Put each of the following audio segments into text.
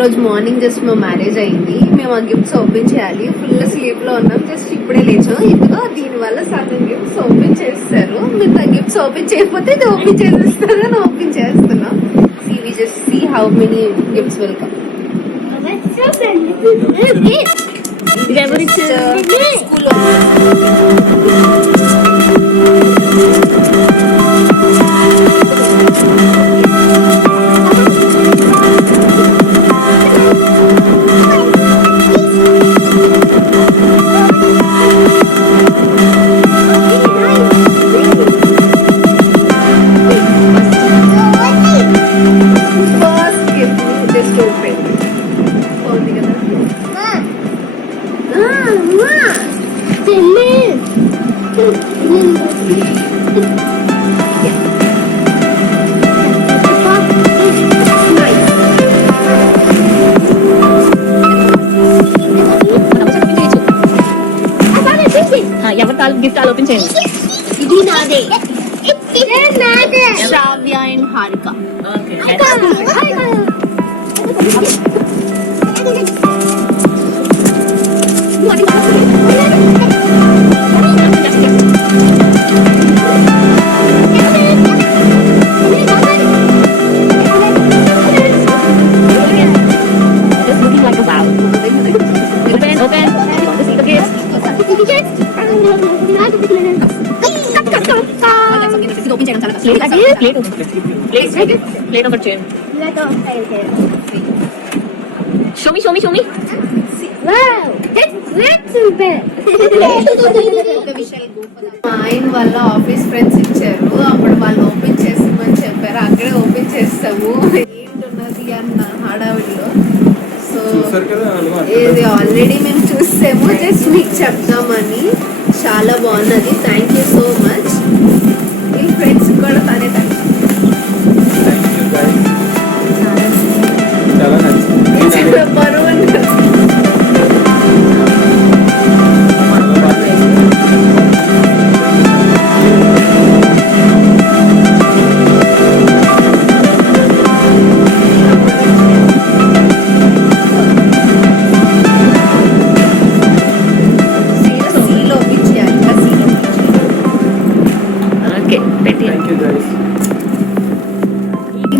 రోజు morning just మా మ్యారేజ్ అయింది. మేము ఆ గిఫ్ట్స్ ఓపెన్ చేయాలి. ఫుల్ స్లీప్ లో ఉన్నాం. జస్ట్ ఇప్పుడే లేచాం. ఇదిగో దీని వల్ల సగం గిఫ్ట్స్ ఓపెన్ చేస్తారు. మీరు ఆ గిఫ్ట్స్ ఓపెన్ చేయకపోతే ఇది ఓపెన్ చేసేస్తారు అని ఓపెన్ చేస్తున్నాం. We just see how many gifts will come. Gift open చేయండి. ఇది నాదే. శ్రావ్య అండ్ హారిక. ప్లేట్ ఒకటి చేయండి. షో మీ మా ఆయన వాళ్ళ ఆఫీస్ ఫ్రెండ్స్ ఇచ్చారు. అప్పుడు వాళ్ళు ఓపెన్ చేస్తామని చెప్పారు. అక్కడే ఓపెన్ చేస్తాము. ఏంటున్నది అన్న హడావిడిలో. సో ఇది ఆల్రెడీ మేము చూసాము. జస్ట్ మీకు చెప్తామని. చాలా బాగున్నది. Thank you so much. మీ ఫ్రెండ్స్ కూడా తనే బరువు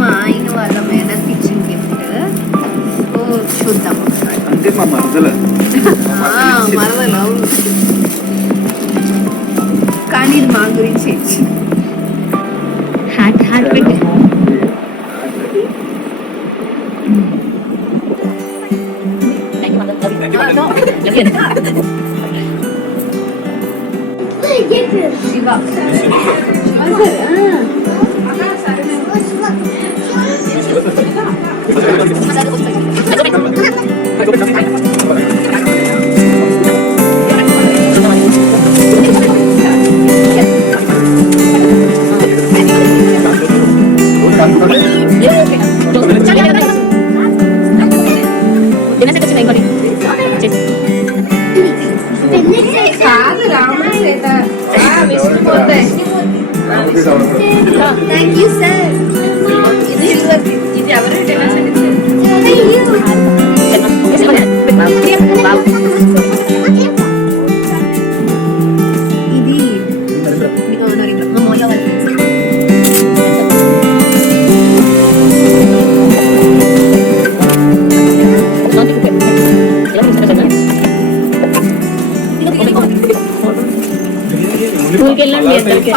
మా ఆయన వాళ్ళ మేనత్ ఇచ్చిన గిఫ్ట్. చూద్దాం అంటే మా మరదలు కానీ ఇది మా గురించి ఇచ్చి హ్యాట్ పెట్టి శివ కాదు రామచేత విసిపోతాయి. Thank you sir. ఇది ఎవరు స్కూల్కి వెళ్ళండి అందరికి.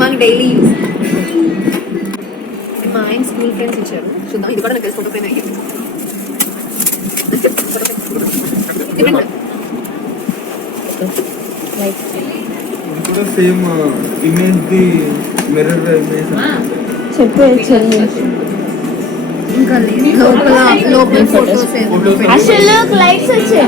మాకు డైలీ యూస్. మా ఆయన స్కూల్ ఫ్రెండ్స్ ఇచ్చారు. చూద్దాం. ఇది కూడా నాకు తెలిసి ఫోటో ఫ్రేమ్ అయ్యింది. Same image the mirror image ఇంకా లోపల ఫోటోస్ అసలు లైట్స్ వచ్చాయి.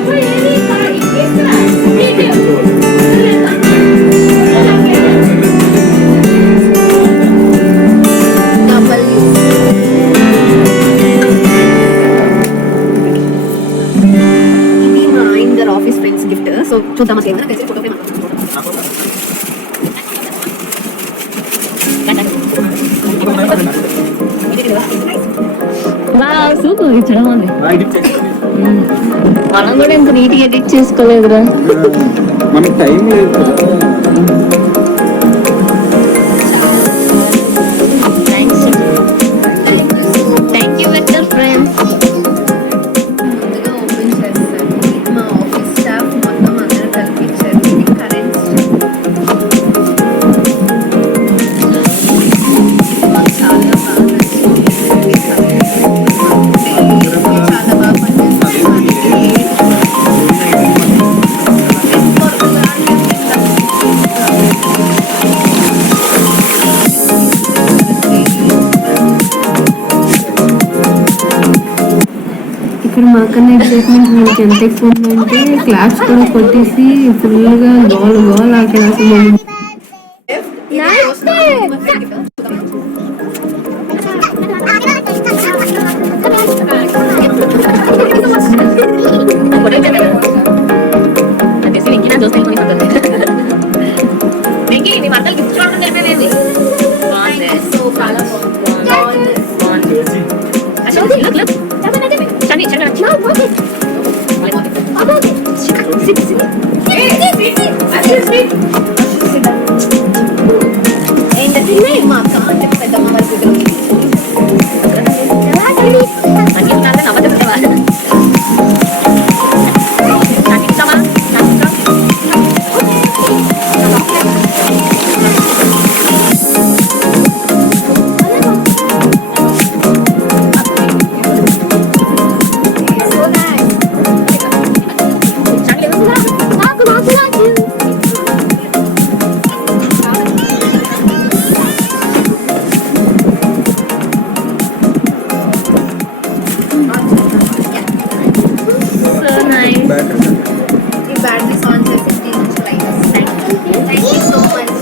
అందరం కలిసి ఫోటో ఫ్రేమ్ సూపర్ చాలా బాగుంది. మనం కూడా ఇంత నీట్ గా ఎడిట్ చేసుకోలేదురా. మనకి టైం లేదు కదా. Thank you vector friends. ముందుగా ఓపెన్ చేస్తాను. ఇది మా ఆఫీస్ స్టాఫ్ మొత్తం అందరూ కల్పించారు. ఇది కరెంట్ మాకు చాలా బాగా నచ్చింది. చాలా బాగా పనిచేస్తుంది. ఇక్కడ మాకన్నా ఎక్సైట్మెంట్ మనకి ఎంత ఎక్కువ ఉందంటే క్లాప్స్ కూడా కొట్టేసి ఫుల్గా గోల్ గోల్ ఆ క్లాస్ ఏంటంటే మా అక్క అంటే పెద్దమ్మ వాళ్ళ కూతురు. ఈ బ్యాటరీస్ ఆన్ చేసి దీనికి లైట్ వస్తాయి. Thank you so much.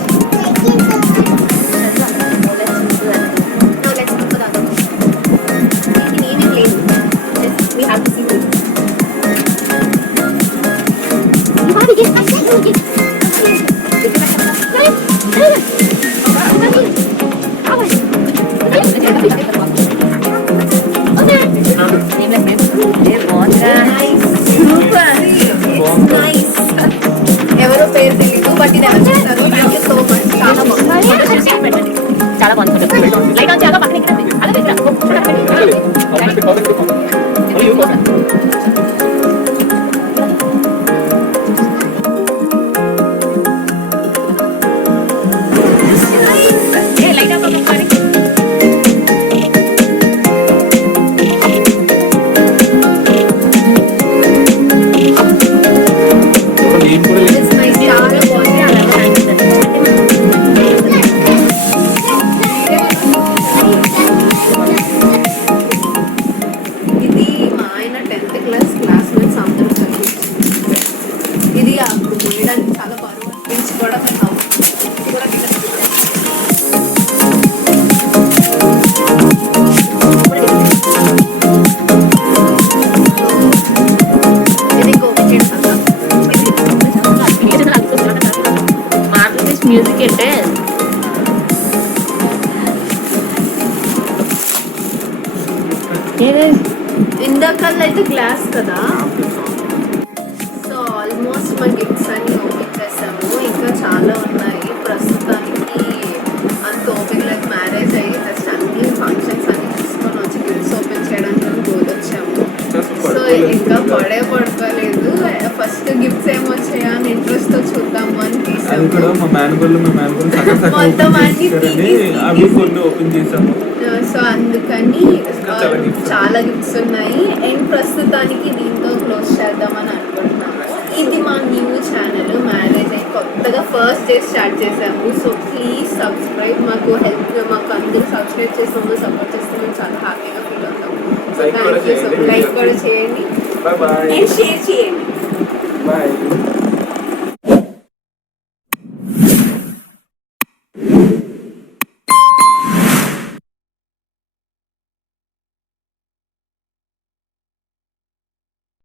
నేనేం లేదు. We have to see this. ఎవరో పేరు తెలియదు బట్ ఇది ఎవరు చేస్తారు. Thank you so much. చాలా బాగుంది. చాలా బాగుంది. లైట్ ఆన్ చేయాలి. పక్కన It's nice. చాలా బాగుంది. ఇది మా ఆయన 10th క్లాస్ క్లాస్మేట్స్ అందరూ కలిసి ఇది అప్పుడు మోయడానికి చాలా బరువు అనిపించి కూడా మేము ఇది కూడా ఇది ఇంకొకటి మ్యూజిక్ అంటే ఇందాకల్లా అయితే గ్లాస్ కదా. సో ఆల్మోస్ట్ మా గిఫ్ట్స్ అన్ని ఓపెన్ చేసాము. ఇంకా చాలా ఉన్నాయి. ప్రస్తుతానికి అంత ఓపెన్ లైక్ మ్యారేజ్ అయ్యి జస్ట్ అన్ని ఫంక్షన్స్ అన్ని చూసుకొని వచ్చి గిఫ్ట్స్ ఓపెన్ చేయడానికి వచ్చాము. సో ఇంకా పడుకోలేదు. ఫస్ట్ గిఫ్ట్స్ ఏమొచ్చాయా అని ఇంట్రెస్ట్ తో చూద్దాము అని తీసాము. మొత్తం అన్ని ఓపెన్ చేసాము. సో అందుకని చాలా గిఫ్ట్స్ ఉన్నాయి. అండ్ ప్రస్తుతానికి దీంతో క్లోజ్ చేద్దామని అనుకుంటున్నాము. ఇది మా న్యూ ఛానల్ మ్యారేజ్ అయ్యి కొత్తగా ఫస్ట్ డే స్టార్ట్ చేసాము. So please subscribe. మాకు మాకు అందరూ సబ్స్క్రైబ్ చేసాము, సపోర్ట్ చేస్తే మేము చాలా హ్యాపీగా ఫీల్ అవుతాము. So thank you. So like కూడా చేయండి అండ్ షేర్ చేయండి. బాయ్.